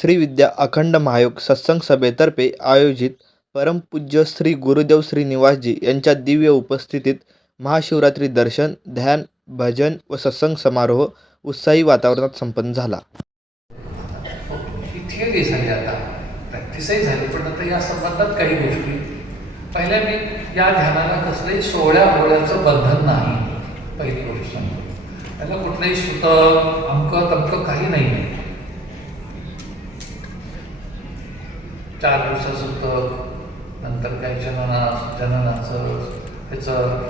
श्री विद्या अखंड महायोग सत्संग सभेतर्फे आयोजित परमपूज्य श्री गुरुदेव श्रीनिवासजी यांच्या दिव्य उपस्थितीत महाशिवरात्री दर्शन ध्यान भजन व सत्संग समारोह उत्साही वातावरणात संपन्न झाला. ही थिअरी आता प्रॅक्टिसही झाली पण आता या संबंधात काही गोष्टी. पहिल्या मी या ध्यानाला कसलंही सोहळ्या होळ्याचं बंधन नाही पहिली गोष्ट. त्याला कुठलंही सुत अमकं तमकं काही नाही. आहे चार दिवसाचं सुतक नंतर काही जनना जननाचं त्याचं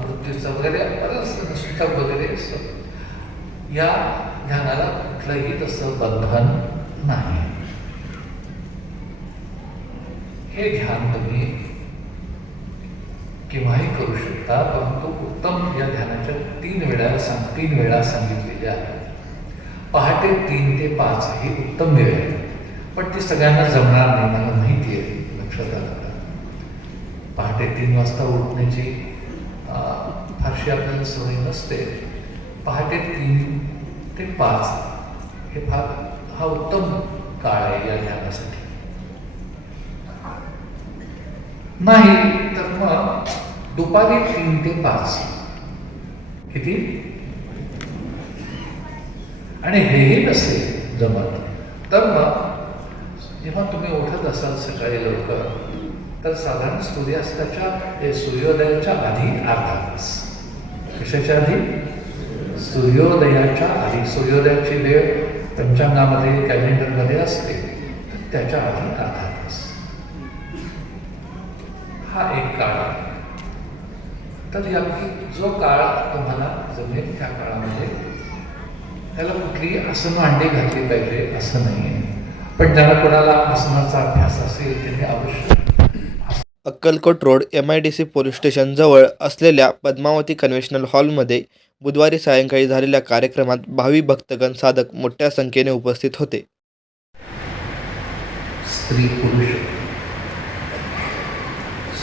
मृत्यूचं वगैरे बरंच सुतक वगैरे असतं. या ध्यानाला कुठलंही तसं बंधन नाही. हे ध्यान तुम्ही केव्हाही करू शकता परंतु उत्तम या ध्यानाच्या तीन वेळा सांग तीन वेळा सांगितलेल्या आहेत. पहाटे तीन ते पाच ही उत्तम वेळ आहे. पण ती सगळ्यांना जमणार नाही मला माहिती आहे लक्षात आलं. पहाटे तीन वाजता उठण्याची फारशी आपल्याला सवय नसते. पहाटे तीन ते पाच हे फार हा उत्तम काळ आहे या ध्यानासाठी. नाही तर मग दुपारी तीन ते पाच. किती? आणि हेही नसेल जमत. तर मग जेव्हा तुम्ही उठत असाल सकाळी लवकर तर साधारण सूर्यास्ताच्या सूर्योदयाच्या आधी अर्धा तास. कशाच्या आधी? सूर्योदयाच्या आधी. सूर्योदयाची वेळ पंचांगामध्ये कॅलेंडरमध्ये असते. तर त्याच्या आधी अर्धा तास. हा एक काळ आहे. तर यापैकी जो काळ तुम्हाला जमेल त्या काळामध्ये त्याला कुठलीही असं मांडी घातली पाहिजे असं नाही आहे पण ज्याला कोणाला आसनाचा अभ्यास असेल त्यांनी अवश्य Akkalkot road M I D C police station जवळ असलेल्या पद्मावती कन्व्हेन्शनल हॉलमध्ये बुधवारी सायंकाळी झालेल्या कार्यक्रमात भावी भक्तगण साधक मोठ्या संख्येने उपस्थित होते. स्त्री पुरुष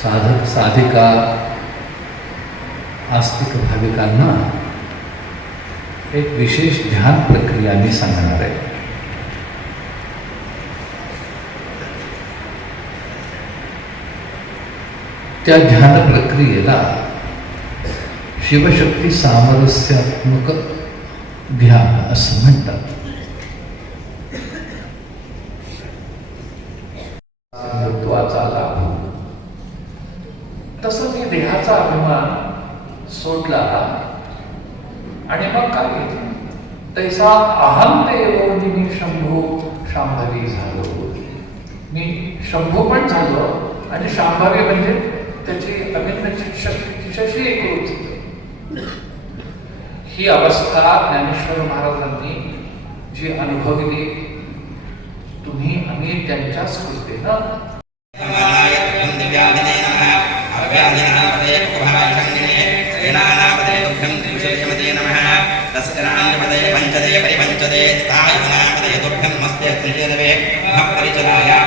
साधक साधिका आस्तिक भाविकांना एक विशेष ध्यान प्रक्रिया मी सांगणार आहे. त्या ध्यान प्रक्रियेला शिवशक्ती सामरस्यात्मक ध्यान असं म्हणतात. लाभ. तसं मी देहाचा अभिमान सोडला आणि मग काय? तैसा अहम देव मी शंभू शांभवी झालो. मी शंभू पण झालो आणि शांभवी म्हणजे त्याची अभिनची शक्ती तिच्याशी एकरूप होते तो. ही अवस्था ज्ञानेश्वर महाराजांनी जी अनुभवली, तुम्ही आम्ही त्यांच्याच कृपेनं दसजनान्यपदे पञ्चदे परिपञ्चदे स्थायुनापदे दुर्गं मस्ते त्रिजेदवे भक्तरिचलाय